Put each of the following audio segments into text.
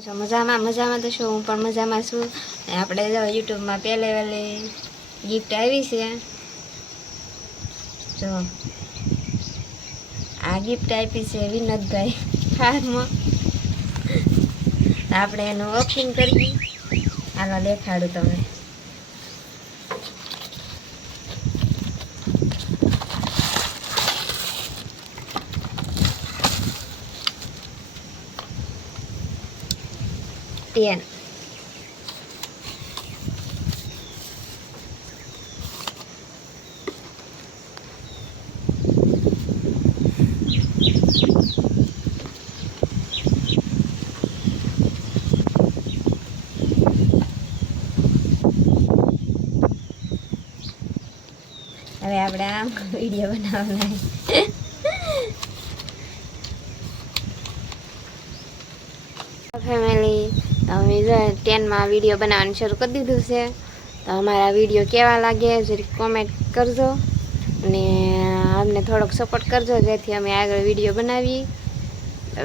મજામાં મજામાં તો શું હું પણ મજામાં છું. આપણે યુટ્યુબમાં પહેલે વહેલી ગિફ્ટ આવી છે. જો આ ગિફ્ટ આપી છે વિનોદભાઈ ફાર્મમાં. આપણે એનું ઓપનિંગ કરીએ. હાલો દેખાડું તમને. ટેન હવે આપણે આમ વિડીયો બનાવવાના ફેમિલી. તો અમે 10માં વિડીયો બનાવવાનું શરૂ કરી દીધું છે. તો અમારા વિડીયો કેવા લાગે જરીક કોમેન્ટ કરજો અને અમને થોડોક સપોર્ટ કરજો જેથી અમે આગળ વિડીયો બનાવીએ.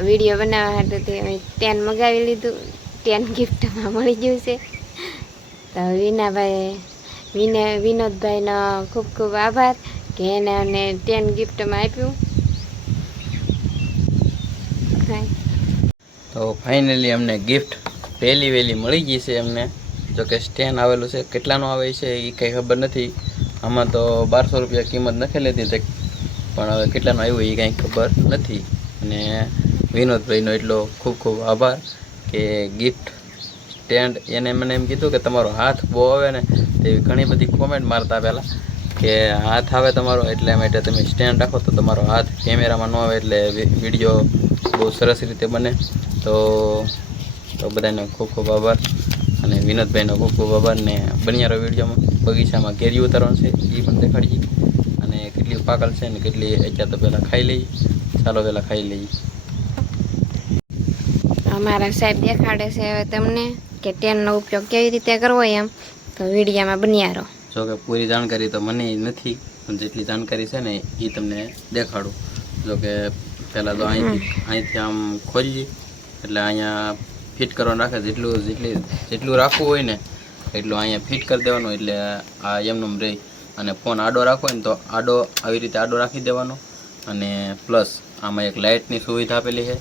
વિડીયો બનાવવા હાટુથી અમે 10 મગાવી લીધું. 10 ગિફ્ટમાં મળી ગયું છે. તો વિનોદભાઈનો ખૂબ ખૂબ આભાર કે એને અમને 10 ગિફ્ટમાં આપ્યું. તો ફાઇનલી અમને ગિફ્ટ પહેલી વહેલી મળી ગઈ છે અમને. જોકે સ્ટેન્ડ આવેલું છે, કેટલાનું આવે છે એ કંઈ ખબર નથી. આમાં તો 1200 રૂપિયા કિંમત નખેલી હતી, પણ હવે કેટલાનું આવ્યું એ કંઈ ખબર નથી. અને વિનોદભાઈનો એટલો ખૂબ ખૂબ આભાર કે ગિફ્ટ સ્ટેન્ડ એને મને એમ કીધું કે તમારો હાથ બહુ આવે ને તેવી ઘણી બધી કોમેન્ટ મારતા પહેલાં કે હાથ આવે તમારો એટલે માટે તમે સ્ટેન્ડ રાખો તો તમારો હાથ કેમેરામાં ન આવે એટલે વિડીયો બહુ સરસ રીતે બને. તો બધાનો ખૂબ ખૂબ આભાર અને વિનોદભાઈનો ખૂબ ખૂબ આભાર. ને બનિયારો વિડીયોમાં બગીચામાં કેરી ઉતારવાનું છે એ પણ દેખાડીએ અને કેટલી પાકલ છે ને કેટલી અત્યારે તો પહેલાં ખાઈ લઈએ. ચાલો પહેલાં ખાઈ લઈએ. અમારા સાહેબ દેખાડે છે હવે તમને કે 10નો ઉપયોગ કેવી રીતે કરવો એમ. તો વિડીયામાં બન્યા રહો. જો કે પૂરી જાણકારી તો મને નથી, પણ જેટલી જાણકારી છે ને એ તમને દેખાડું. જો કે પહેલાં તો અહીંથી આમ ખોલીએ એટલે અહીંયા ફિટ કરવાનું રાખે. જેટલું રાખવું હોય ને એટલું અહીંયા ફિટ કરી દેવાનું એટલે આ એમનું રહે. અને ફોન આડો રાખવો હોય ને તો આડો આવી રીતે આડો રાખી દેવાનો. અને પ્લસ આમાં એક લાઇટની સુવિધા આપેલી છે.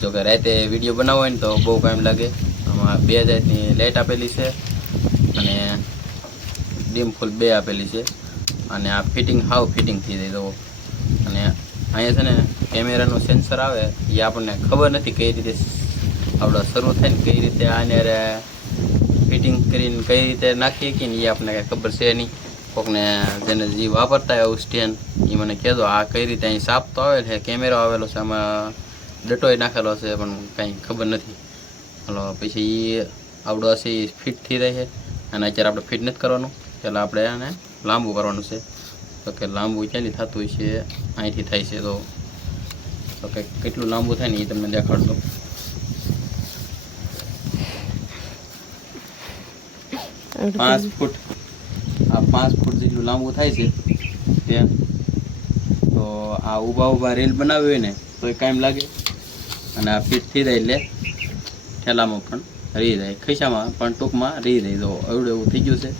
જો કે રાતે વિડીયો બનાવવો હોય ને તો બહુ ટાઈમ લાગે. આમાં 2 જાતની લાઇટ આપેલી છે અને ડીમ ફૂલ 2 આપેલી છે. અને આ ફિટિંગ થઈ જાય. તો અને અહીંયા છે ને કેમેરાનું સેન્સર આવે એ આપણને ખબર નથી કઈ રીતે આપણો શરૂ થાય ને કઈ રીતે આને ફિટિંગ કરીને કઈ રીતે નાખીએ કે ને એ આપણને કાંઈ ખબર છે નહીં. કોકને જેને જે વાપરતા હોય એવું સ્ટેન્ડ એ મને કહેજો આ કઈ રીતે અહીં સાપ તો આવે છે, કેમેરો આવેલો છે, આમાં ડટોય નાખેલો છે પણ કાંઈ ખબર નથી. હલો પછી એ આવડો હશે એ ફિટ થઈ રહે છે. અને અત્યારે આપણે ફિટ નથી કરવાનું, પહેલાં આપણે આને લાંબુ કરવાનું છે. તો કે લાંબુ ક્યાંથી થતું હોય છે, અહીંથી થાય છે. તો કે કેટલું લાંબુ થાય ને એ તમને દેખાડતો. આ 5 ફૂટ જેટલું લાંબુ થાય છે. તો આ ઊભા રેલ બનાવી હોય ને તો એ કાયમ લાગે. અને આ ફિટ થઈ જાય એટલે ઠેલામાં પણ રહી જાય, ખિસ્સામાં પણ ટૂંકમાં રહી જાય. તો એવું થઈ ગયું છે.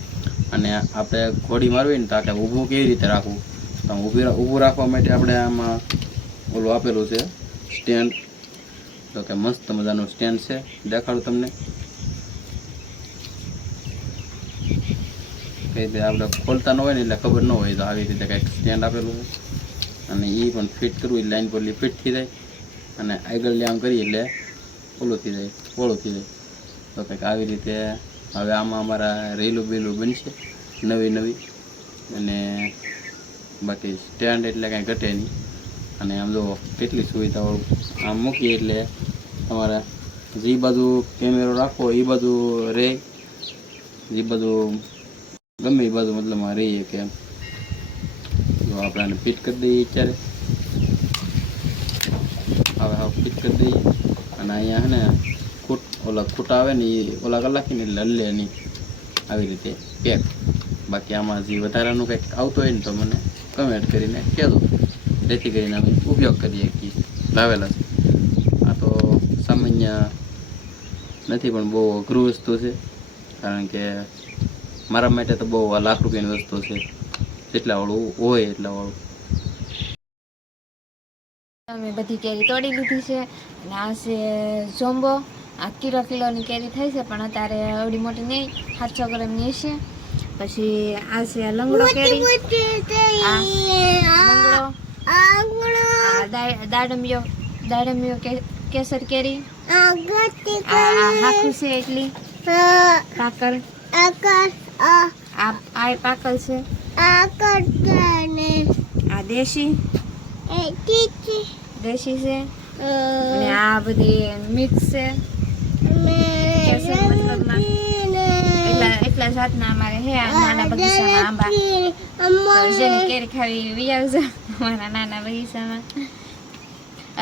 અને આપણે ઘોડી મારવી ને તો આપણે ઊભું કેવી રીતે રાખવું, તો ઊભું રાખવા માટે આપણે આમાં ઓલું આપેલું છે સ્ટેન્ડ. તો કે મસ્ત મજાનું સ્ટેન્ડ છે, દેખાડું તમને. કઈ રીતે આપણે ખોલતા ન હોય ને એટલે ખબર ન હોય તો આવી રીતે કંઈક સ્ટેન્ડ આપેલું છે. અને એ પણ ફિટ કરવું એટલે લાઈન પરલી ફિટ થઈ જાય. અને આગળ આમ કરીએ એટલે ઓલું થઈ જાય, ઓળું થઈ જાય. તો કંઈક આવી રીતે હવે આમાં અમારા રેલું બેલું બનશે નવી. અને બાકી સ્ટેન્ડ એટલે કાંઈ ઘટે નહીં. અને આમ જો કેટલી સુવિધાવાળું આમ મૂકીએ એટલે તમારે જે બાજુ કેમેરો રાખો એ બાજુ રહે, જે બાજુ ગમે એ બાજુ મતલબમાં રહીએ કે જો આપણે આને ફિટ કરી દઈએ અત્યારે. હવે ફિટ કરી દઈએ. અને અહીંયા છે ને ખૂટા આવે ને એ ઓલા કલાકીને એટલે હલ્લે નહીં, આવી રીતે પેક. બાકી આમાં જે વધારાનું કંઈક આવતું હોય ને તો મને કમેન્ટ કરીને કહેજો, જેથી કરીને અમે ઉપયોગ કરીએ કે લાવેલા છે. આ તો સામાન્ય નથી, પણ બહુ અઘરું વસ્તુ છે. કારણ કે મારા માટે તો બહુ લાખ રૂપિયાની વસ્તુ છે. જેટલા વાળું હોય એટલા વાળું. અમે બધી કેરી તોડી લીધી છે અને આ છે ઝોમ્બો. આ કિલોની કેરી થઈ છે, પણ અત્યારે એવડી મોટી નહીં, 700 ગ્રામની હશે. પછી આ છે લંગડો કેરી, આ લંગડો, આ દાડમિયો કેસર કેરી, આ હાખું છે એટલી પાકલ, આ પાકલ છે, આ દેશી છે, અને આ બધી મિક્સ છે કેસર મતલબમાં. એટલા જાતના અમારે હે આ નાના બગીચામાં આંબા. તો જેની કેરી ખાવી વી આવજો અમારા નાના બગીચામાં.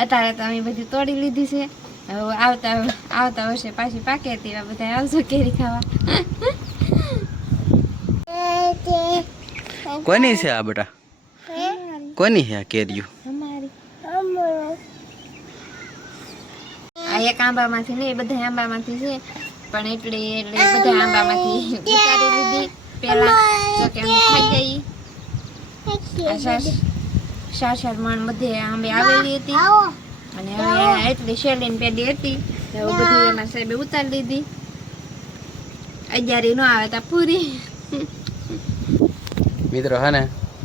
અત્યારે તો અમે બધી તોડી લીધી છે. હવે આવતા વર્ષે પાછી પાકે તેવા બધા આવજો કેરી ખાવા. કોની છે આ બેટા? કોની છે આ કેરીઓ? આ એક આંબામાંથી નહીં, બધા આંબામાંથી છે, પણ એટલે બધા આંબામાંથી ઉતારી લીધી પેલા, જો કે અમે ખાઈ જઈ. સાત મણ બધે આંબે આવેલી હતી, અને હવે એટલી શેલીને પેલી હતી, હવે બધી એમાં સાહેબે ઉતારી લીધી. 11 નો આવે તા પૂરી. મિત્રો હે ને,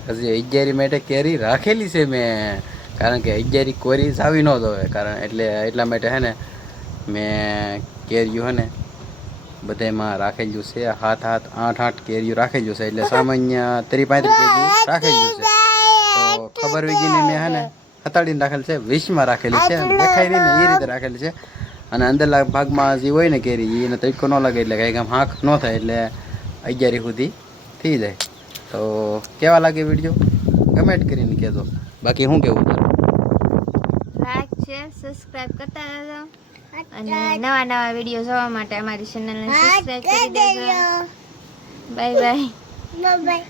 હજી 11 માટે કેરી રાખેલી છે મેં, કારણ કે 11 કોરી જાવી ન દો, કારણ એટલા માટે હે ને મેં કેરીઓ હે ને બધામાં રાખેલું છે. 7-8 કેરીઓ રાખેલું છે, એટલે સામાન્ય 30-35 કેરીઓ રાખેલું છે. તો ખબર વીગીને મેં હે ને 47 રાખેલ છે, 20માં રાખેલી છે, દેખાય નહીં ને એ રીતે રાખેલી છે. અને અંદર ભાગમાં જે હોય ને કેરી એને તડકો ન લાગે, એટલે કાંઈક આમ હાંક ન થાય, એટલે 11 સુધી થઈ જાય. તો કેવા લાગે વિડીયો કમેન્ટ કરીને કહેજો. બાકી શું કહેવું તારું? લાઈક છે, સબસ્ક્રાઇબ કરતા રહેજો, અને નવા વિડીયો જોવા માટે અમારી ચેનલને સબસ્ક્રાઇબ કરી દેજો. Bye bye.